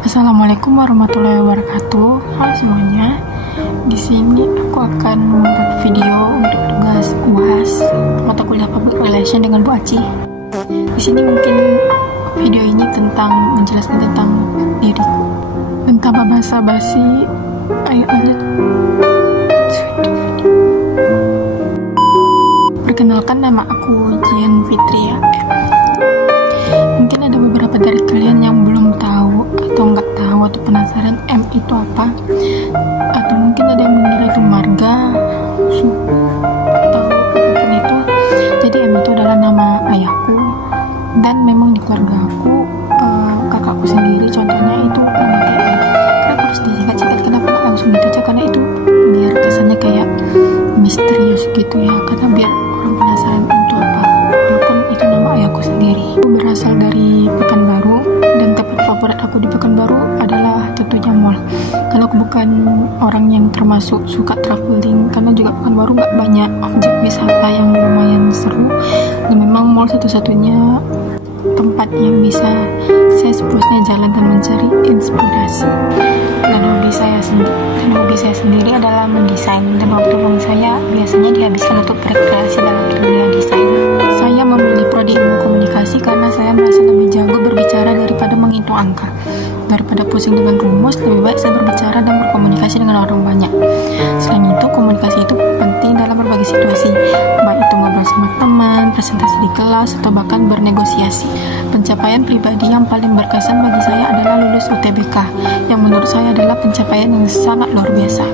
Assalamualaikum warahmatullahi wabarakatuh. Halo semuanya. Di sini aku akan membuat video untuk tugas UAS mata kuliah Public Relation dengan Bu Aci. Di sini mungkin video ini menjelaskan tentang diri, tentang basa-basi. Ayo lanjut. Perkenalkan, nama aku Jian Fitri ya. Mungkin ada beberapa dari kalian yang belum tahu atau nggak tahu atau penasaran M itu apa, atau mungkin ada yang mengira itu marga, suku, atau apapun itu. Jadi M itu adalah nama ayahku, dan memang di keluarga aku, kakakku sendiri contohnya itu memakai M. Kenapa harus disingkat-singkat? Kenapa nggak langsung gitu aja? Karena itu biar kesannya kayak misterius gitu ya, karena biar orang penasaran itu apa, walaupun itu nama ayahku sendiri. Aku berasal dari Pekanbaru, dan tempat favorit aku di Pekanbaru adalah tentunya mall, karena aku bukan orang yang termasuk suka traveling, karena juga Pekanbaru nggak banyak objek wisata yang lumayan seru, dan memang mall satu-satunya tempat yang bisa saya sepuasnya jalan dan mencari inspirasi. Dan hobi saya sendiri adalah mendesain, dan waktu luang saya biasanya dihabiskan untuk berkreasi dalam dunia desain. Saya memilih prodi ilmu komunikasi karena saya merasa lebih jago berbicara daripada menghitung angka. Daripada pusing dengan rumus, lebih baik saya berbicara dan berkomunikasi dengan orang banyak. Selain itu, komunikasi itu penting dalam berbagai situasi, baik itu ngobrol sama teman, presentasi di kelas, atau bahkan bernegosiasi. Pencapaian pribadi yang paling berkesan bagi saya adalah lulus UTBK, yang menurut saya adalah pencapaian yang sangat luar biasa.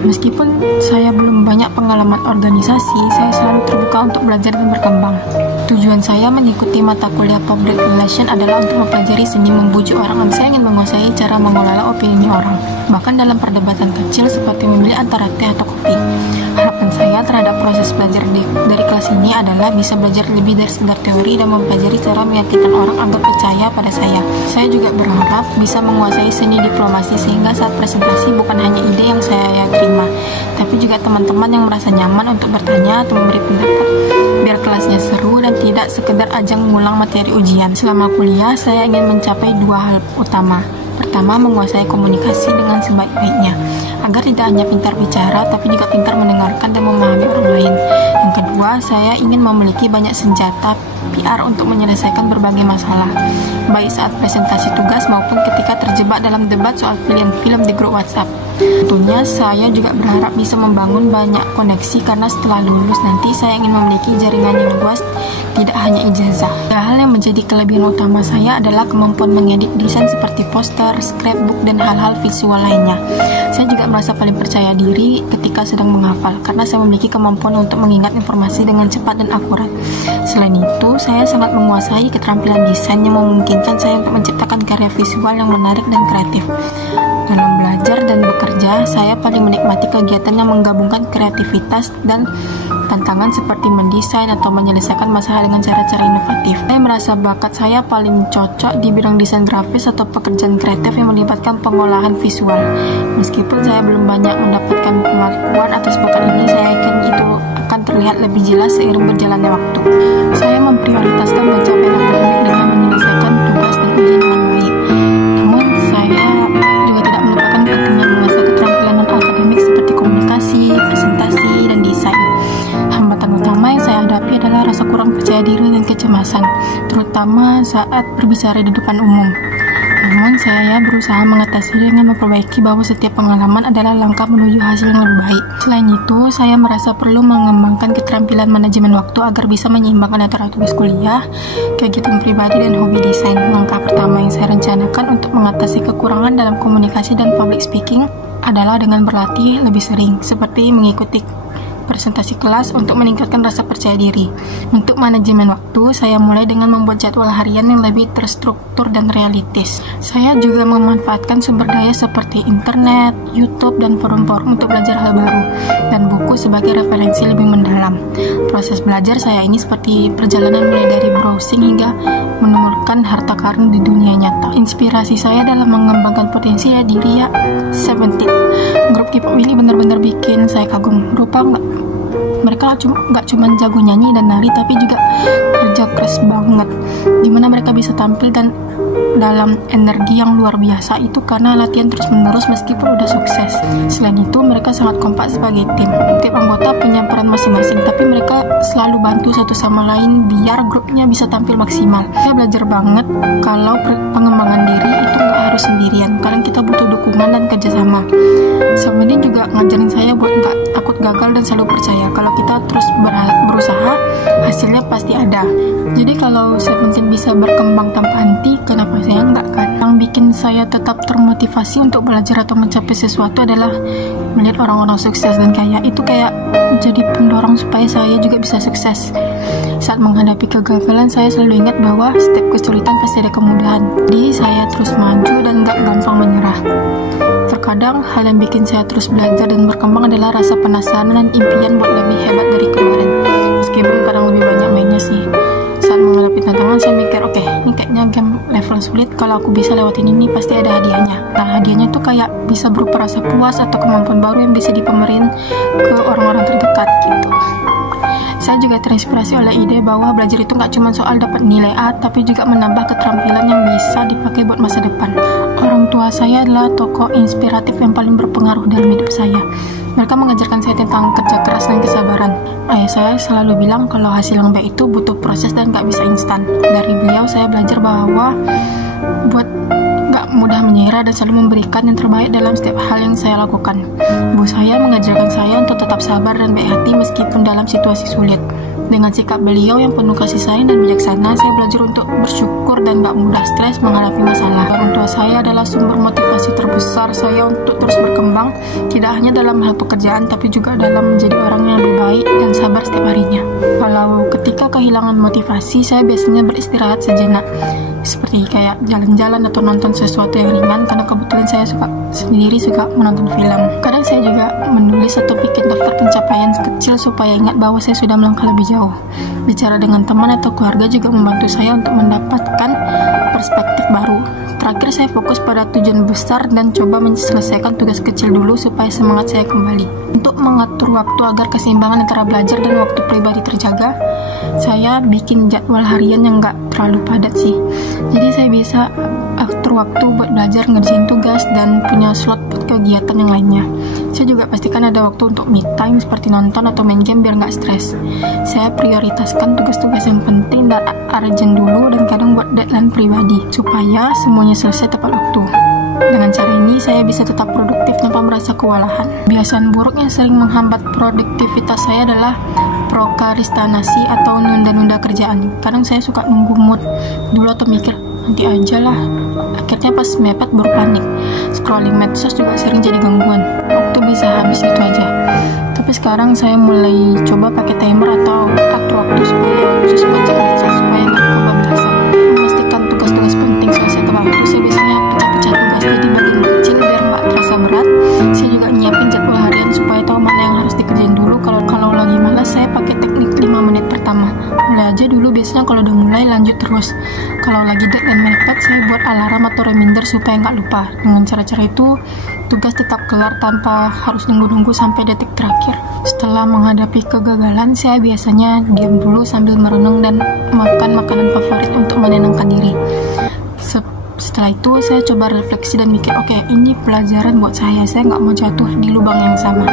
Meskipun saya belum banyak pengalaman organisasi, saya selalu terbuka untuk belajar dan berkembang. Tujuan saya mengikuti mata kuliah Public Relation adalah untuk mempelajari seni membujuk orang, dan saya ingin menguasai cara mengelola opini orang, bahkan dalam perdebatan kecil seperti memilih antara teh atau kopi. Harapan saya terhadap proses belajar dari kelas ini adalah bisa belajar lebih dari sekedar teori dan mempelajari cara meyakinkan orang agar percaya pada saya. Saya juga berharap bisa menguasai seni diplomasi sehingga saat presentasi bukan hanya ide yang saya terima, tapi juga teman-teman yang merasa nyaman untuk bertanya atau memberi pendapat, biar kelasnya seru dan tidak sekedar ajang mengulang materi ujian. Selama kuliah, saya ingin mencapai dua hal utama. Pertama, menguasai komunikasi dengan sebaik-baiknya, agar tidak hanya pintar bicara, tapi juga pintar mendengarkan dan memahami orang lain. Yang kedua, saya ingin memiliki banyak senjata PR untuk menyelesaikan berbagai masalah, baik saat presentasi tugas maupun ketika terjebak dalam debat soal pilihan film di grup WhatsApp. Tentunya saya juga berharap bisa membangun banyak koneksi, karena setelah lulus nanti saya ingin memiliki jaringan yang luas, tidak hanya ijazah. Hal yang menjadi kelebihan utama saya adalah kemampuan mengedit desain seperti poster, scrapbook, dan hal-hal visual lainnya. Saya juga merasa paling percaya diri ketika sedang menghafal, karena saya memiliki kemampuan untuk mengingat informasi dengan cepat dan akurat. Selain itu, saya sangat menguasai keterampilan desain yang memungkinkan saya untuk menciptakan karya visual yang menarik dan kreatif. Dalam belajar dan bekerja, saya paling menikmati kegiatan yang menggabungkan kreativitas dan tantangan seperti mendesain atau menyelesaikan masalah dengan cara-cara inovatif. Saya merasa bakat saya paling cocok di bidang desain grafis atau pekerjaan kreatif yang melibatkan pengolahan visual. Meskipun saya belum banyak mendapatkan pengakuan atas bakat ini, saya yakin itu akan terlihat lebih jelas seiring berjalannya waktu. Saya memprioritaskan pencapaian akademik dengan menyelesaikan tugas dan ujian dengan baik. Namun, saya juga tidak melupakan pentingnya mengasah keterampilan non-akademik seperti komunikasi, presentasi, dan desain. Hambatan utama yang saya hadapi adalah rasa kurang percaya diri dan kecemasan, terutama saat berbicara di depan umum. Namun, saya berusaha mengatasi dengan memperbaiki bahwa setiap pengalaman adalah langkah menuju hasil yang lebih baik. Selain itu, saya merasa perlu mengembangkan keterampilan manajemen waktu agar bisa menyeimbangkan antara tugas kuliah, kegiatan pribadi, dan hobi desain. Langkah pertama yang saya rencanakan untuk mengatasi kekurangan dalam komunikasi dan public speaking adalah dengan berlatih lebih sering, seperti mengikuti presentasi kelas untuk meningkatkan rasa percaya diri. Untuk manajemen waktu, saya mulai dengan membuat jadwal harian yang lebih terstruktur dan realistis. Saya juga memanfaatkan sumber daya seperti internet, YouTube, dan forum-forum untuk belajar hal baru, dan buku sebagai referensi lebih mendalam. Proses belajar saya ini seperti perjalanan mulai dari browsing hingga menemukan harta karun di dunia nyata. Inspirasi saya dalam mengembangkan potensi diri ya Seventeen. Grup K-pop ini benar-benar bikin saya kagum. Rupa mereka nggak cuma jago nyanyi dan nari, tapi juga kerja keras banget, dimana mereka bisa tampil dan dalam energi yang luar biasa itu karena latihan terus-menerus meskipun udah sukses. Selain itu, mereka sangat kompak sebagai tim. Tiap anggota punya peran masing-masing, tapi mereka selalu bantu satu sama lain biar grupnya bisa tampil maksimal. Saya belajar banget kalau pengembangan diri itu nggak harus sendirian. Kadang kita butuh dukungan dan kerjasama. Sama ini juga ngajarin saya buat nggak takut gagal dan selalu percaya kalau kita terus berusaha, hasilnya pasti ada. Jadi kalau saya mungkin bisa berkembang tanpa henti, kenapa saya enggak kan? Yang bikin saya tetap termotivasi untuk belajar atau mencapai sesuatu adalah melihat orang-orang sukses dan kaya. Itu kayak jadi pendorong supaya saya juga bisa sukses. Saat menghadapi kegagalan, saya selalu ingat bahwa setiap kesulitan pasti ada kemudahan. Jadi saya terus maju dan enggak gampang menyerah. Terkadang hal yang bikin saya terus belajar dan berkembang adalah rasa penasaran dan impian buat lebih hebat dari kemarin. Meskipun kadang lebih banyak mainnya sih. Saat menghadapi tantangan, saya mikir, oke, ini kayaknya game level sulit, kalau aku bisa lewatin ini pasti ada hadiahnya. Nah, hadiahnya tuh kayak bisa berupa rasa puas atau kemampuan baru yang bisa dipamerin ke orang-orang terdekat gitu. Saya juga terinspirasi oleh ide bahwa belajar itu nggak cuma soal dapat nilai A, tapi juga menambah keterampilan yang bisa dipakai buat masa depan. Orang tua saya adalah tokoh inspiratif yang paling berpengaruh dalam hidup saya. Mereka mengajarkan saya tentang kerja keras dan kesabaran. Ayah saya selalu bilang kalau hasil yang baik itu butuh proses dan nggak bisa instan. Dari beliau saya belajar bahwa buat nggak mudah menyerah dan selalu memberikan yang terbaik dalam setiap hal yang saya lakukan. Ibu saya mengajarkan saya untuk tetap sabar dan baik hati meskipun dalam situasi sulit. Dengan sikap beliau yang penuh kasih sayang dan bijaksana, saya belajar untuk bersyukur dan gak mudah stres menghadapi masalah. Orang tua saya adalah sumber motivasi terbesar saya untuk terus berkembang, tidak hanya dalam hal pekerjaan, tapi juga dalam menjadi orang yang lebih baik dan sabar setiap harinya. Kalau ketika kehilangan motivasi, saya biasanya beristirahat sejenak, seperti kayak jalan-jalan atau nonton sesuatu yang ringan, karena kebetulan saya suka menonton film. Kadang saya juga menulis atau bikin daftar pencapaian kecil supaya ingat bahwa saya sudah melangkah lebih jauh. Bicara dengan teman atau keluarga juga membantu saya untuk mendapatkan perspektif baru. Terakhir, saya fokus pada tujuan besar dan coba menyelesaikan tugas kecil dulu supaya semangat saya kembali. Untuk mengatur waktu agar keseimbangan antara belajar dan waktu pribadi terjaga, saya bikin jadwal harian yang gak terlalu padat sih. Jadi saya bisa atur waktu buat belajar, ngerjain tugas, dan punya slot buat kegiatan yang lainnya. Saya juga pastikan ada waktu untuk me time seperti nonton atau main game biar nggak stres. Saya prioritaskan tugas-tugas yang penting dan urgent dulu, dan kadang buat deadline pribadi supaya semuanya selesai tepat waktu. Dengan cara ini, saya bisa tetap produktif tanpa merasa kewalahan. Kebiasaan buruk yang sering menghambat produktivitas saya adalah prokrastinasi atau nunda-nunda kerjaan. Kadang saya suka nunggu mood dulu atau mikir, nanti aja lah. Akhirnya pas mepet baru panik. Scrolling medsos juga sering jadi gangguan. Waktu bisa habis gitu aja. Tapi sekarang saya mulai coba pakai timer atau atur waktu supaya khusus buat cek medsos supaya nggak kebablasan. Memastikan tugas-tugas penting selesai tepat waktu. Saya biasanya pecah-pecah tugas jadi bagian kecil biar nggak terasa berat. Saya juga nyiapin jadwal harian supaya tahu mana yang harus dikerjain dulu. Kalau lagi malas, saya pakai teknik 5 menit pertama. Mulai aja dulu, biasanya kalau udah mulai lanjut terus. Kalau lagi deadline mepet, saya buat alarm atau reminder supaya nggak lupa. Dengan cara-cara itu, tugas tetap kelar tanpa harus nunggu-nunggu sampai detik terakhir. Setelah menghadapi kegagalan, saya biasanya diam dulu sambil merenung dan makan makanan favorit untuk menenangkan diri. Setelah itu, saya coba refleksi dan mikir, oke, ini pelajaran buat saya nggak mau jatuh di lubang yang sama.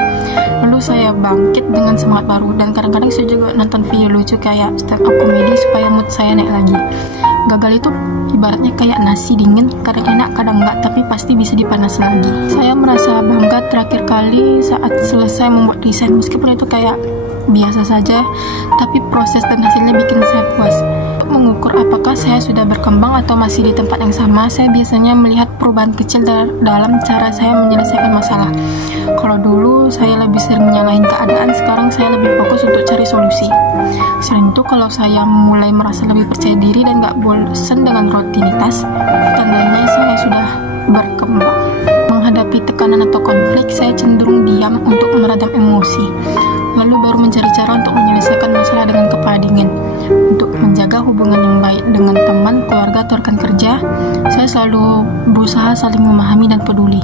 Lalu saya bangkit dengan semangat baru, dan kadang-kadang saya juga nonton video lucu kayak stand up comedy supaya mood saya naik lagi. Gagal itu ibaratnya kayak nasi dingin, kadang enak, kadang enggak, tapi pasti bisa dipanas lagi. Saya merasa bangga terakhir kali saat selesai membuat desain, meskipun itu kayak biasa saja, tapi proses dan hasilnya bikin saya puas. Untuk mengukur apakah saya sudah berkembang atau masih di tempat yang sama, saya biasanya melihat perubahan kecil dalam cara saya menyelesaikan masalah. Kalau dulu saya lebih sering menyalahin keadaan, sekarang saya lebih fokus untuk cari solusi. Selain itu, kalau saya mulai merasa lebih percaya diri dan gak bosan dengan rutinitas, tandanya saya sudah berkembang. Menghadapi tekanan atau konflik, saya cenderung diam untuk meredam emosi, lalu baru mencari cara untuk menyelesaikan masalah dengan kepala dingin. Untuk menjaga hubungan yang baik dengan teman, keluarga, atau rekan kerja, saya selalu berusaha saling memahami dan peduli.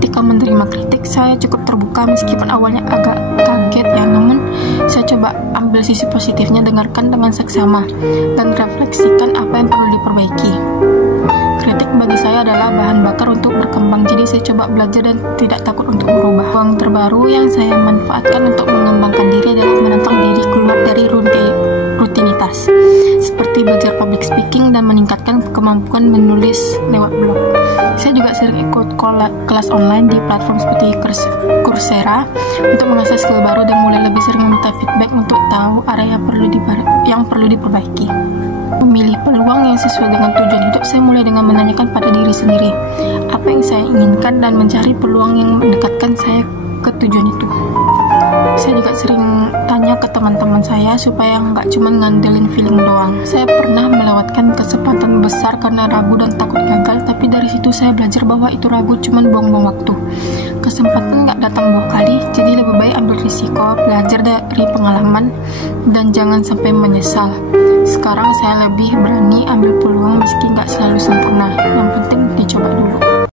Ketika menerima kritik, saya cukup terbuka meskipun awalnya agak kaget ya, namun saya coba ambil sisi positifnya, dengarkan dengan seksama, dan refleksikan apa yang perlu diperbaiki. bagi saya adalah bahan bakar untuk berkembang. Jadi saya coba belajar dan tidak takut untuk berubah. Peluang terbaru yang saya manfaatkan untuk mengembangkan diri adalah menantang diri keluar dari rutinitas, seperti belajar public speaking dan meningkatkan kemampuan menulis lewat blog. Saya juga sering ikut kelas online di platform seperti Coursera untuk mengasah skill baru dan mulai lebih sering meminta feedback untuk tahu area yang perlu diperbaiki. Memilih peluang yang sesuai dengan tujuan hidup, saya mulai dengan menanyakan pada diri sendiri apa yang saya inginkan dan mencari peluang yang mendekatkan saya ke tujuan itu. Saya juga sering tanya ke teman-teman saya supaya nggak cuma ngandelin feeling doang. Saya pernah melewatkan kesempatan besar karena ragu dan takut gagal, tapi dari situ saya belajar bahwa itu ragu cuma buang-buang waktu. Kesempatan nggak datang 2 kali, jadi lebih baik ambil risiko, belajar dari pengalaman, dan jangan sampai menyesal. Sekarang saya lebih berani ambil peluang meski nggak selalu sempurna. Yang penting dicoba dulu.